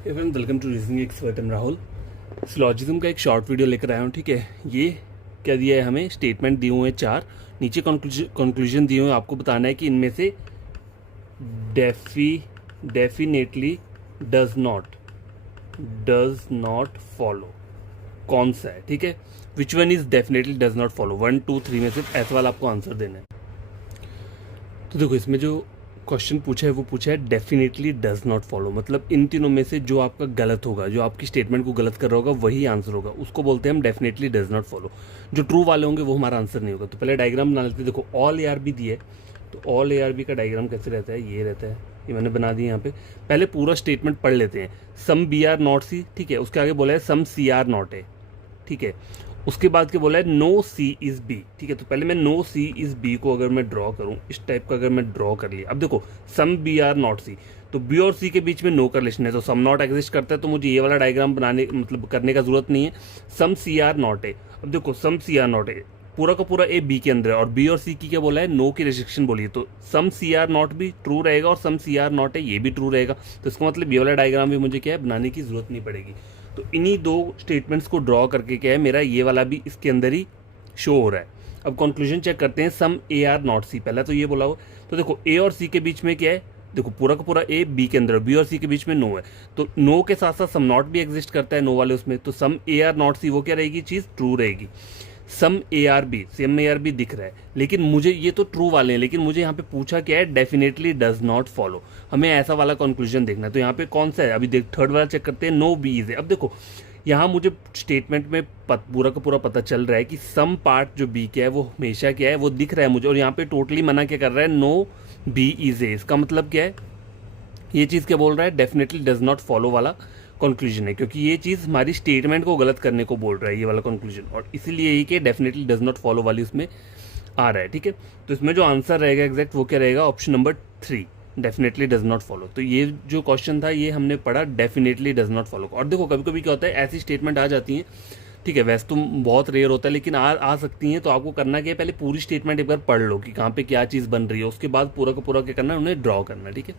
Everyone welcome to reasoning expert. Am Rahul syllogism का एक short video लेकर आया हूँ। ठीक है, ये क्या दिया है हमें, स्टेटमेंट दिए हुए हैं 4, नीचे कंक्लूजन दिए हुए हैं। आपको बताना है कि इनमें से डेफिनेटली डज नॉट फॉलो कौन सा है। ठीक है, which one is definitely does not follow, 1 2 3 में से ऐसा वाला आपको आंसर देना है। तो देखो, इसमें जो क्वेश्चन पूछा है वो पूछा है डेफिनेटली डज नॉट फॉलो, मतलब इन तीनों में से जो आपका गलत होगा, जो आपकी स्टेटमेंट को गलत कर रहा होगा वही आंसर होगा, उसको बोलते हैं हम डेफिनेटली डज नॉट फॉलो। जो ट्रू वाले होंगे वो हमारा आंसर नहीं होगा। तो पहले डायग्राम बना लेते हैं। देखो, ऑल ARB दिए, तो ऑल ARB का डायग्राम कैसे रहता है, ये रहता है, ये मैंने बना दिया यहाँ पे। पहले पूरा स्टेटमेंट पढ़ लेते हैं। सम BR नॉट C, ठीक है, उसके आगे बोला है सम CR नॉट A, ठीक है। उसके बाद क्या बोला है, नो C इज B, ठीक है। तो पहले मैं नो C इज B को अगर मैं ड्रॉ करूं, इस टाइप का अगर मैं ड्रॉ कर लिया, अब देखो सम BR नॉट C, तो B और C के बीच में नो का रिलेशन है, तो सम नॉट एग्जिस्ट करता है, तो मुझे ये वाला डायग्राम बनाने मतलब करने का जरूरत नहीं है। सम CR नॉट A, अब देखो सम CR नॉट A पूरा का पूरा A B के अंदर है, और B और C की क्या बोला है, नो की रिस्ट्रिक्शन बोली है, तो सम CR नॉट भी ट्रू रहेगा और सम CR नॉट है ये भी ट्रू रहेगा। तो इसका मतलब ये वाला डायग्राम भी मुझे क्या है, बनाने की जरूरत नहीं पड़ेगी। तो इन्हीं दो स्टेटमेंट्स को ड्रॉ करके क्या है, मेरा ये वाला भी इसके अंदर ही शो हो रहा है। अब कंक्लूजन चेक करते हैं। सम AR नॉट C, पहला तो ये बोला हो, तो देखो A और C के बीच में क्या है, देखो पूरा का पूरा A B के अंदर है, B और C के बीच में नो है, तो नो के साथ साथ सम नॉट भी एग्जिस्ट करता है नो वाले उसमें, तो सम AR नॉट C वो क्या रहेगी, चीज़ ट्रू रहेगी। सम ARB दिख रहा है, लेकिन मुझे ये तो ट्रू वाले हैं, लेकिन मुझे यहाँ पे पूछा क्या है, डेफिनेटली डज नॉट फॉलो, हमें ऐसा वाला कंक्लूजन देखना है। तो यहाँ पे कौन सा है, अभी देख थर्ड वाला चेक करते हैं, नो B इज है। अब देखो यहाँ मुझे स्टेटमेंट में पूरा का पूरा पता चल रहा है कि सम पार्ट जो B का है वो हमेशा क्या है, वो दिख रहा है मुझे, और यहाँ पे टोटली मना क्या कर रहा है, नो B इज ए। इसका मतलब क्या है, ये चीज़ क्या बोल रहा है, डेफिनेटली डज नॉट फॉलो वाला कंक्लूजन है, क्योंकि ये चीज़ हमारी स्टेटमेंट को गलत करने को बोल रहा है ये वाला कंक्लूजन, और इसीलिए ये कि डेफिनेटली डज नॉट फॉलो वाली उसमें आ रहा है। ठीक है, तो इसमें जो आंसर रहेगा एग्जैक्ट वो क्या रहेगा, option number 3, definitely does not follow. तो ये जो क्वेश्चन था ये हमने पढ़ा डेफिनेटली डज नॉट फॉलो। और देखो कभी कभी क्या होता है, ऐसी स्टेटमेंट आ जाती हैं, ठीक है, वैसे तो बहुत रेयर होता है, लेकिन आ सकती हैं। तो आपको करना क्या है, पहले पूरी स्टेटमेंट एक बार पढ़ लो कि कहाँ पे क्या चीज़ बन रही है, उसके बाद पूरा का पूरा क्या करना है, उन्हें ड्रॉ करना है। ठीक है।